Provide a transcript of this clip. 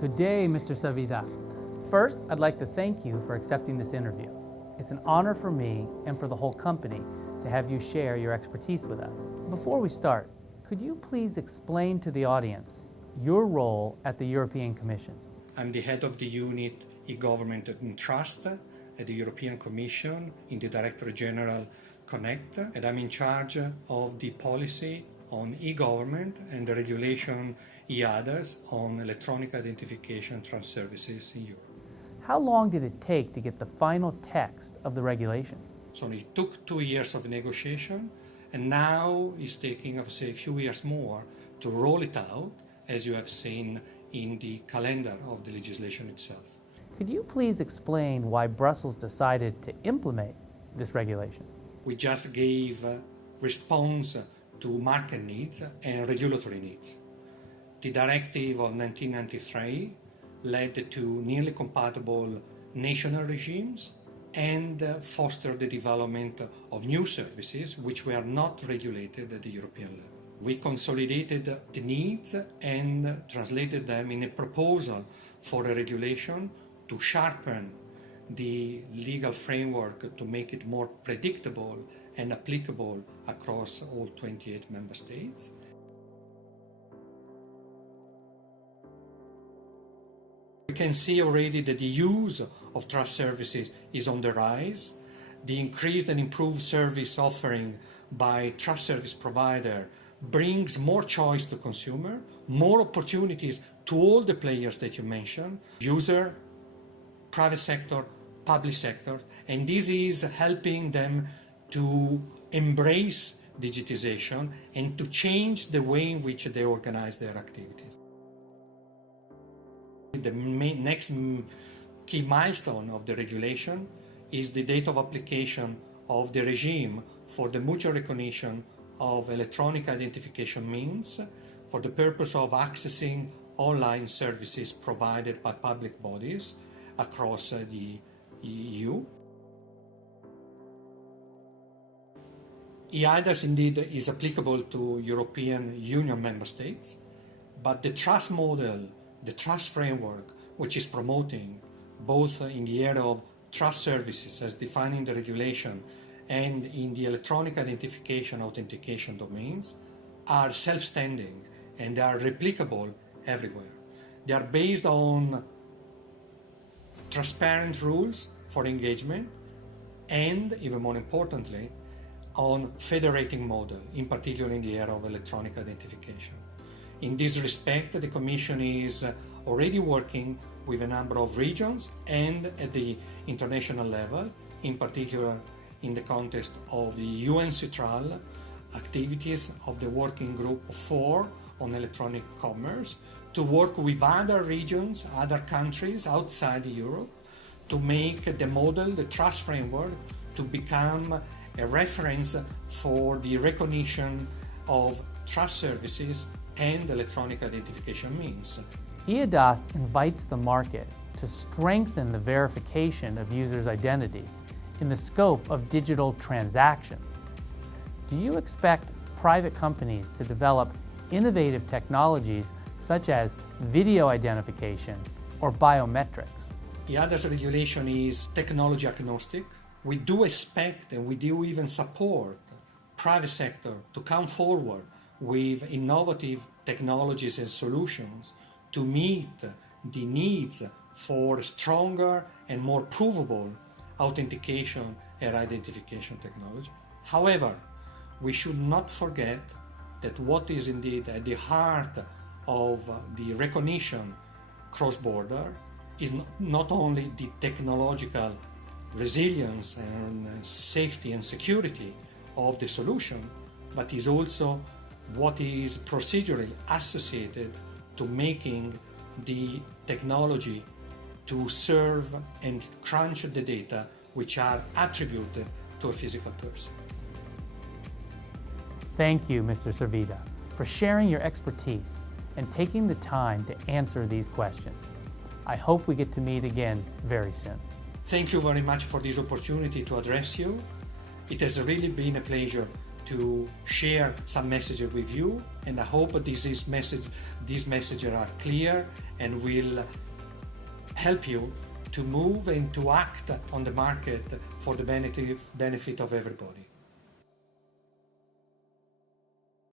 Good day, Mr. Servida. First, I'd like to thank you for accepting this interview. It's an honor for me and for the whole company to have you share your expertise with us. Before we start, could you please explain to the audience your role at the European Commission? I'm the head of the unit eGovernment and Trust at the European Commission in the Directorate General Connect, and I'm in charge of the policy on e-government and the regulation eIDAS on electronic identification trust services in Europe. How long did it take to get the final text of the regulation? So it took 2 years of negotiation, and now it's taking, I would say, a few years more to roll it out, as you have seen in the calendar of the legislation itself. Could you please explain why Brussels decided to implement this regulation? We just gave response to market needs and regulatory needs. The directive of 1993 led to nearly compatible national regimes and fostered the development of new services which were not regulated at the European level. We consolidated the needs and translated them in a proposal for a regulation to sharpen the legal framework to make it more predictable and applicable across all 28 member states. We can see already that the use of trust services is on the rise. The increased and improved service offering by trust service provider brings more choice to consumer, more opportunities to all the players that you mentioned, user, private sector, public sector, and this is helping them to embrace digitization and to change the way in which they organize their activities. The next key milestone of the regulation is the date of application of the regime for the mutual recognition of electronic identification means for the purpose of accessing online services provided by public bodies across the EU. eIDAS indeed is applicable to European Union member states, but the trust model, the trust framework, which is promoting both in the area of trust services as defined in the regulation and in the electronic identification authentication domains, are self-standing and they are replicable everywhere. They are based on transparent rules for engagement and, even more importantly, on federating model, in particular in the area of electronic identification. In this respect, the Commission is already working with a number of regions and at the international level, in particular in the context of the UN Citral activities of the Working Group 4 on electronic commerce, to work with other regions, other countries outside Europe, to make the model, the trust framework, to become a reference for the recognition of trust services and electronic identification means. eIDAS invites the market to strengthen the verification of users' identity in the scope of digital transactions. Do you expect private companies to develop innovative technologies such as video identification or biometrics? eIDAS regulation is technology agnostic. We do expect and we do even support private sector to come forward with innovative technologies and solutions to meet the needs for stronger and more provable authentication and identification technology. However, we should not forget that what is indeed at the heart of the recognition cross-border is not only the technological resilience and safety and security of the solution, but is also what is procedurally associated to making the technology to serve and crunch the data which are attributed to a physical person. Thank you, Mr. Servida, for sharing your expertise and taking the time to answer these questions. I hope we get to meet again very soon. Thank you very much for this opportunity to address you. It has really been a pleasure to share some messages with you, and I hope these messages are clear and will help you to move and to act on the market for the benefit of everybody.